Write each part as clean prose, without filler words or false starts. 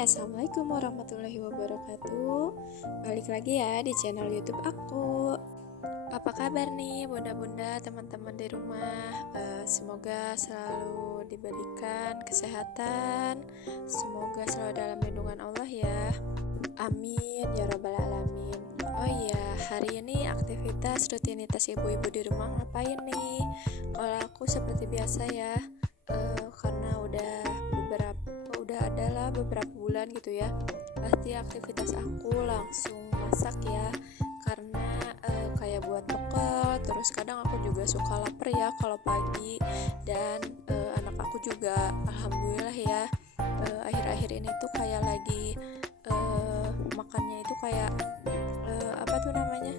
Assalamualaikum warahmatullahi wabarakatuh. Balik lagi ya di channel YouTube aku. Apa kabar nih bunda-bunda, teman-teman di rumah? Semoga selalu diberikan kesehatan. Semoga selalu dalam lindungan Allah ya. Amin ya rabbal alamin. Oh iya, hari ini aktivitas rutinitas ibu-ibu di rumah ngapain nih? Kalau aku seperti biasa ya, karena udah adalah beberapa bulan gitu ya, pasti aktivitas aku langsung masak ya, karena kayak buat bekal. Terus kadang aku juga suka lapar ya kalau pagi, dan anak aku juga alhamdulillah ya, akhir-akhir ini tuh kayak lagi makannya itu kayak apa tuh namanya,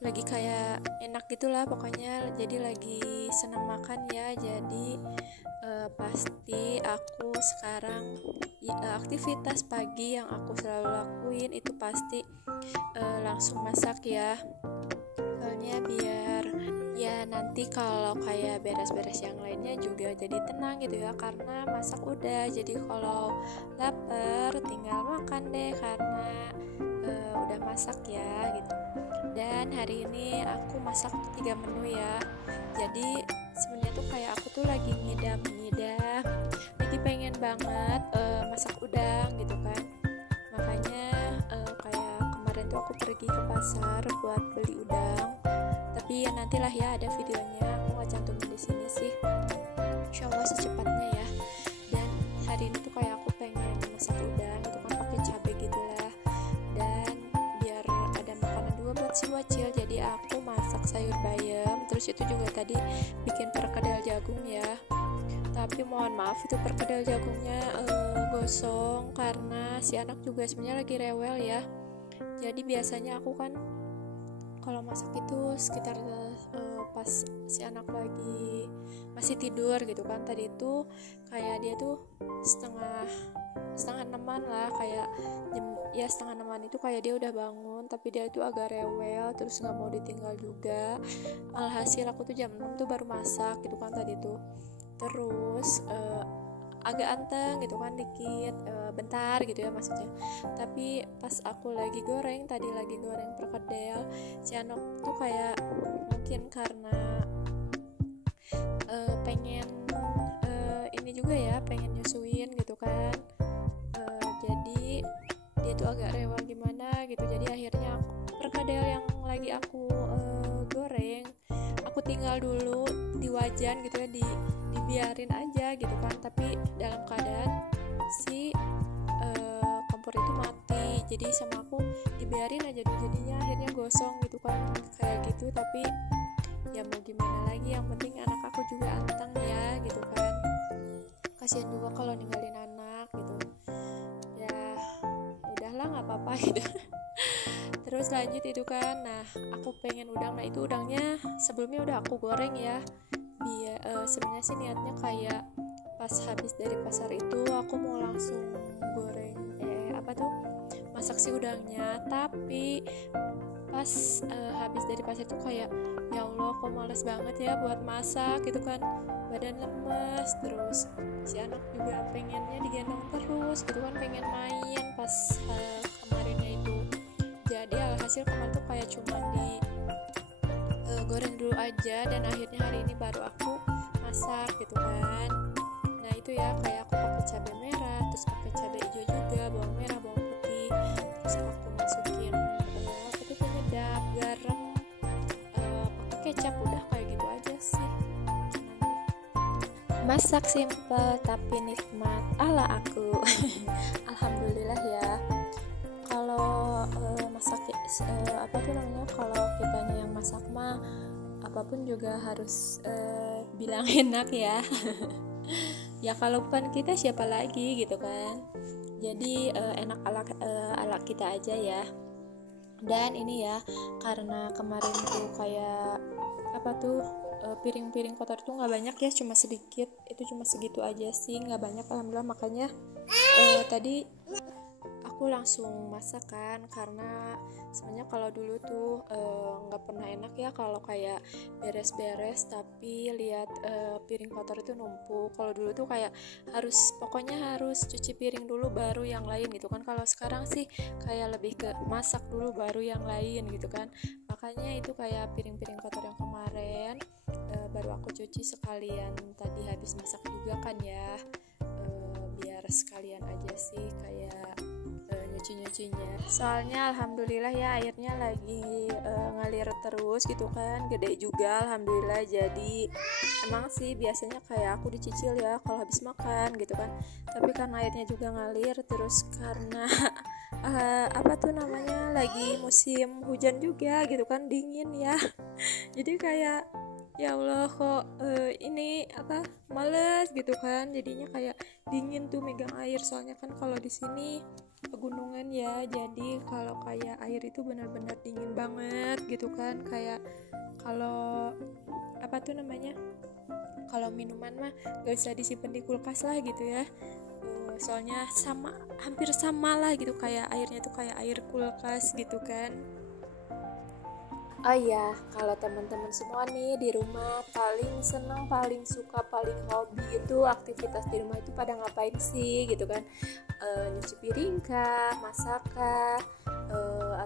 lagi kayak enak gitulah pokoknya, jadi lagi senang makan ya. Jadi pasti aku sekarang aktivitas pagi yang aku selalu lakuin itu pasti langsung masak ya, soalnya biar ya nanti kalau kayak beres-beres yang lainnya juga jadi tenang gitu ya, karena masak udah, jadi kalau lapar tinggal makan deh karena udah masak ya gitu. Dan hari ini aku masak 3 menu ya. Jadi sebenarnya tuh kayak aku tuh lagi ngidam-ngidam, lagi pengen banget masak udang gitu kan. Makanya kayak kemarin tuh aku pergi ke pasar buat beli udang. Tapi ya nantilah ya, ada videonya, aku nggak cantumin di sini sih. Insya Allah secepatnya ya. Dan hari ini tuh kayak aku pengen masak udang gitu kan, pakai cabai gitulah. Dan biar ada makanan juga buat si Wacil, jadi aku masak sayur bayam. Terus itu juga tadi bikin perkedel jagung ya. Tapi mohon maaf, itu perkedel jagungnya gosong karena si anak juga sebenarnya lagi rewel ya. Jadi biasanya aku kan kalau masak itu sekitar pas si anak lagi masih tidur gitu kan. Tadi itu kayak dia tuh setengah enaman lah, kayak ya setengah enaman itu kayak dia udah bangun, tapi dia tuh agak rewel, terus nggak mau ditinggal juga. Alhasil aku tuh jam 6 tuh baru masak gitu kan tadi tuh. Terus agak anteng gitu kan dikit, bentar gitu ya maksudnya. Tapi pas aku lagi goreng perkedel, si anak tuh kayak mungkin karena pengen ini juga ya, pengen nyusuin gitu kan. Jadi dia tuh agak rewel gimana gitu. Jadi akhirnya perkedel yang lagi aku goreng, aku tinggal dulu di wajan gitu ya, dibiarin aja gitu kan. Tapi dalam keadaan si kompor itu mati, jadi sama aku dibiarin aja dulu, jadinya akhirnya gosong gitu kan kayak gitu. Tapi ya mau gimana lagi, yang penting anak aku juga anteng ya gitu kan. Kasihan juga kalau ninggalin anak gitu ya, udahlah nggak apa-apa gitu. Terus lanjut itu kan, nah aku pengen udang. Nah itu udangnya sebelumnya udah aku goreng ya. Sebenarnya sih niatnya kayak pas habis dari pasar itu aku mau langsung goreng masak si udangnya. Tapi pas habis dari pasar itu kayak ya Allah kok males banget ya buat masak gitu kan, badan lemes. Terus si anak juga pengennya digendong terus gitu kan, pengen main pas kemarinnya itu. Jadi alhasil kemarin tuh kayak cuman di goreng dulu aja, dan akhirnya hari ini baru aku masak gitu kan. Nah itu ya, kayak aku pakai cabai merah, terus pakai cabai hijau juga, bawang merah, bawang putih, terus aku masukin penyedap, garam, pakai kecap, udah kayak gitu aja sih makanannya. Masak simple tapi nikmat ala aku. Alhamdulillah ya. Kalau masak kalau kitanya yang masak mah apapun juga harus bilang enak ya. Ya kalau bukan kita siapa lagi gitu kan. Jadi enak ala kita aja ya. Dan ini ya, karena kemarin tuh kayak piring-piring kotor tuh nggak banyak ya, cuma sedikit. Itu cuma segitu aja sih, nggak banyak alhamdulillah. Makanya tadi aku aku langsung masak kan, karena sebenarnya kalau dulu tuh nggak pernah enak ya kalau kayak beres-beres tapi lihat piring kotor itu numpuk. Kalau dulu tuh kayak pokoknya harus cuci piring dulu baru yang lain gitu kan. Kalau sekarang sih kayak lebih ke masak dulu baru yang lain gitu kan. Makanya itu kayak piring-piring kotor yang kemarin baru aku cuci sekalian tadi habis masak juga kan ya, biar sekalian aja sih kayak nyuci-nyucinya. Soalnya alhamdulillah ya airnya lagi ngalir terus gitu kan, gede juga alhamdulillah. Jadi emang sih biasanya kayak aku dicicil ya kalau habis makan gitu kan, tapi kan airnya juga ngalir terus karena apa tuh namanya, lagi musim hujan juga gitu kan, dingin ya. Jadi kayak ya Allah kok ini apa males gitu kan, jadinya kayak dingin tuh megang air. Soalnya kan kalau di sini pegunungan ya, jadi kalau kayak air itu benar-benar dingin banget gitu kan. Kayak kalau apa tuh namanya, kalau minuman mah gak bisa disimpan di kulkas lah gitu ya. Soalnya hampir sama lah gitu, kayak airnya tuh kayak air kulkas gitu kan. Oh iya, kalau teman-teman semua nih di rumah paling senang, paling suka, paling hobi itu aktivitas di rumah itu pada ngapain sih gitu kan? Nyuci piring kah, masak kah,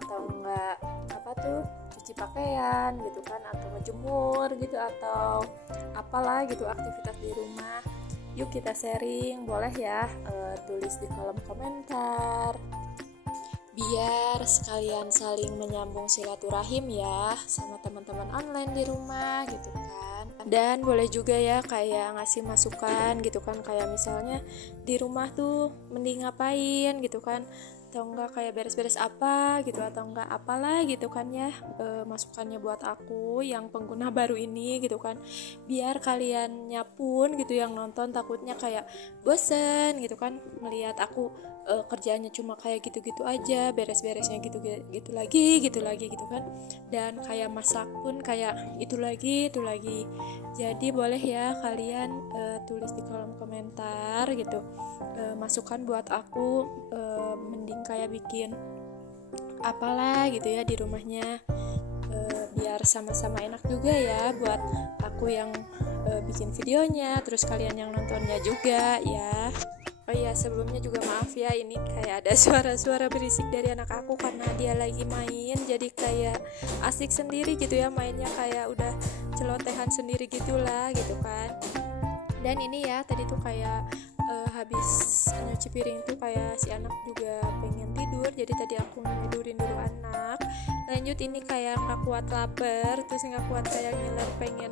atau enggak apa tuh, cuci pakaian gitu kan, atau ngejemur gitu, atau apalah gitu aktivitas di rumah. Yuk kita sharing, boleh ya, tulis di kolom komentar, biar sekalian saling menyambung silaturahim ya sama teman-teman online di rumah gitu kan. Dan boleh juga ya kayak ngasih masukan gitu kan, kayak misalnya di rumah tuh mending ngapain gitu kan, atau enggak kayak beres-beres apa gitu, atau enggak apalah gitu kan ya, masukannya buat aku yang pengguna baru ini gitu kan, biar kaliannya pun gitu yang nonton takutnya kayak bosen gitu kan melihat aku kerjaannya cuma kayak gitu-gitu aja, beres-beresnya gitu lagi gitu kan, dan kayak masak pun kayak itu lagi. Jadi boleh ya kalian tulis di kolom komentar gitu, masukan buat aku, mending kayak bikin apalah gitu ya di rumahnya, biar sama-sama enak juga ya buat aku yang bikin videonya, terus kalian yang nontonnya juga ya. Oh iya, sebelumnya juga maaf ya, ini kayak ada suara-suara berisik dari anak aku karena dia lagi main, jadi kayak asik sendiri gitu ya mainnya, kayak udah celotehan sendiri gitulah gitu kan. Dan ini ya tadi tuh kayak habis nyuci piring tuh kayak si anak juga pengen tidur, jadi tadi aku tidurin dulu anak. Lanjut ini kayak nggak kuat lapar, terus nggak kuat kayak ngiler pengen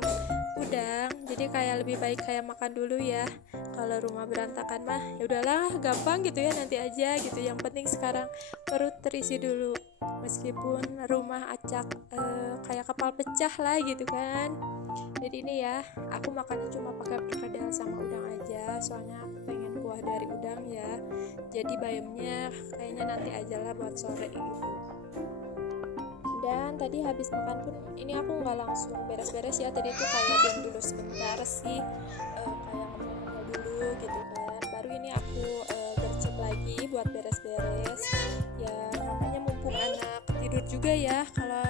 udang, jadi kayak lebih baik kayak makan dulu ya. Kalau rumah berantakan mah ya udahlah gampang gitu ya, nanti aja gitu, yang penting sekarang perut terisi dulu, meskipun rumah acak kayak kapal pecah lah gitu kan. Jadi ini ya aku makannya cuma pakai perkedel sama udang aja, soalnya aku pengen kuah dari udang ya, jadi bayamnya kayaknya nanti aja lah buat sore gitu. Dan tadi habis makan pun ini aku nggak langsung beres-beres ya, tadi tuh kayak diam dulu sebentar sih, kayak ngomong dulu gitu kan, baru ini aku gercep lagi buat beres-beres ya, namanya mumpung anak tidur juga ya. Kalau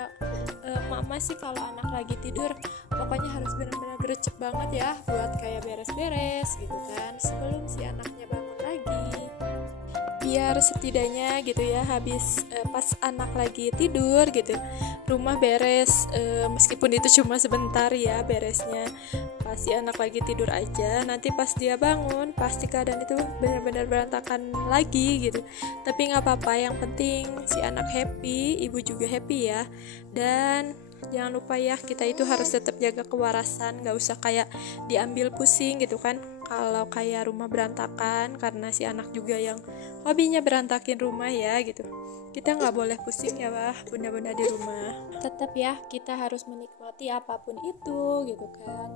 mama sih kalau anak lagi tidur pokoknya harus benar-benar gercep banget ya buat kayak beres-beres gitu kan sebelum si anaknya bangun lagi, biar setidaknya gitu ya habis pas anak lagi tidur gitu rumah beres, meskipun itu cuma sebentar ya beresnya, pas si anak lagi tidur aja, nanti pas dia bangun pasti keadaan itu benar-benar berantakan lagi gitu. Tapi nggak apa-apa, yang penting si anak happy, ibu juga happy ya. Dan jangan lupa ya, kita itu harus tetap jaga kewarasan, nggak usah kayak diambil pusing gitu kan kalau kayak rumah berantakan, karena si anak juga yang hobinya berantakin rumah ya gitu. Kita nggak boleh pusing ya bunda-bunda di rumah. Tetap ya kita harus menikmati apapun itu gitu kan.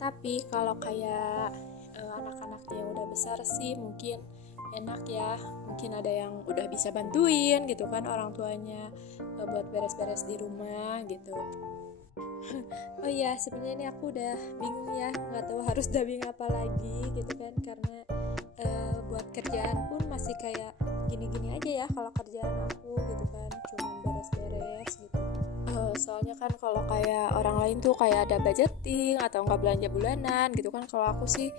Tapi kalau kayak anak-anaknya yang udah besar sih mungkin enak ya, mungkin ada yang udah bisa bantuin gitu kan orang tuanya buat beres-beres di rumah gitu. Oh iya, sebenarnya ini aku udah bingung ya, nggak tahu harus dubbing apa lagi gitu kan, karena buat kerjaan pun masih kayak gini-gini aja ya kalau kerjaan aku gitu kan, cuma beres-beres gitu. Soalnya kan kalau kayak orang lain tuh kayak ada budgeting atau enggak belanja bulanan gitu kan, kalau aku sih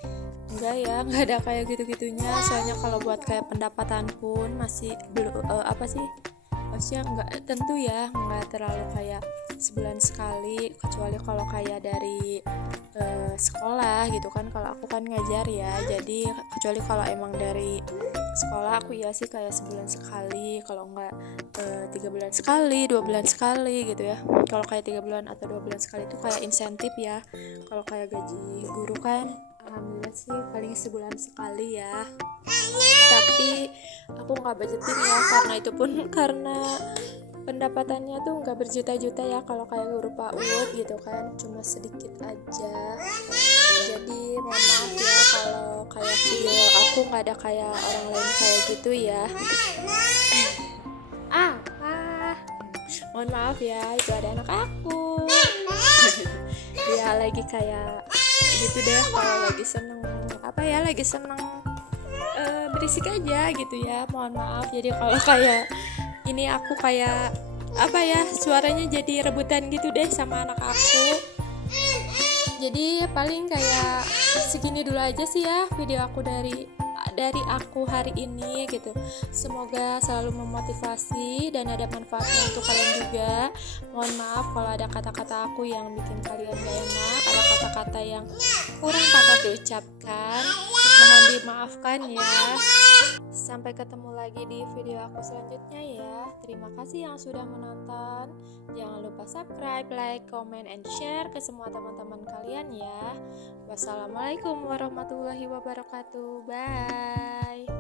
enggak ya, enggak ada kayak gitu-gitunya. Soalnya kalau buat kayak pendapatan pun masih belum maksudnya enggak tentu ya, enggak terlalu kayak sebulan sekali, kecuali kalau kayak dari sekolah gitu kan. Kalau aku kan ngajar ya, jadi kecuali kalau emang dari sekolah aku ya sih kayak sebulan sekali, kalau enggak 3 bulan sekali, 2 bulan sekali gitu ya. Kalau kayak 3 bulan atau 2 bulan sekali itu kayak insentif ya. Kalau kayak gaji guru kan alhamdulillah sih paling sebulan sekali ya, tapi aku nggak budgeting ya, karena itu pun karena pendapatannya tuh nggak berjuta-juta ya. Kalau kayak guru PAUD gitu kan cuma sedikit aja. Jadi mohon maaf ya kalau kayak video aku nggak ada kayak orang lain kayak gitu ya. Mohon maaf ya, itu ada anak aku. Dia lagi kayak gitu deh, kalau lagi seneng lagi seneng berisik aja gitu ya. Mohon maaf. Jadi kalau kayak ini aku kayak suaranya jadi rebutan gitu deh sama anak aku. Jadi paling kayak segini dulu aja sih ya video aku dari aku hari ini gitu. Semoga selalu memotivasi dan ada manfaatnya untuk kalian juga. Mohon maaf kalau ada kata-kata aku yang bikin kalian gak enak, ada kata-kata yang kurang pantas diucapkan, mohon dimaafkan ya. Sampai ketemu lagi di video aku selanjutnya ya. Terima kasih yang sudah menonton. Jangan lupa subscribe, like, comment, and share ke semua teman-teman kalian ya. Wassalamualaikum warahmatullahi wabarakatuh. Bye.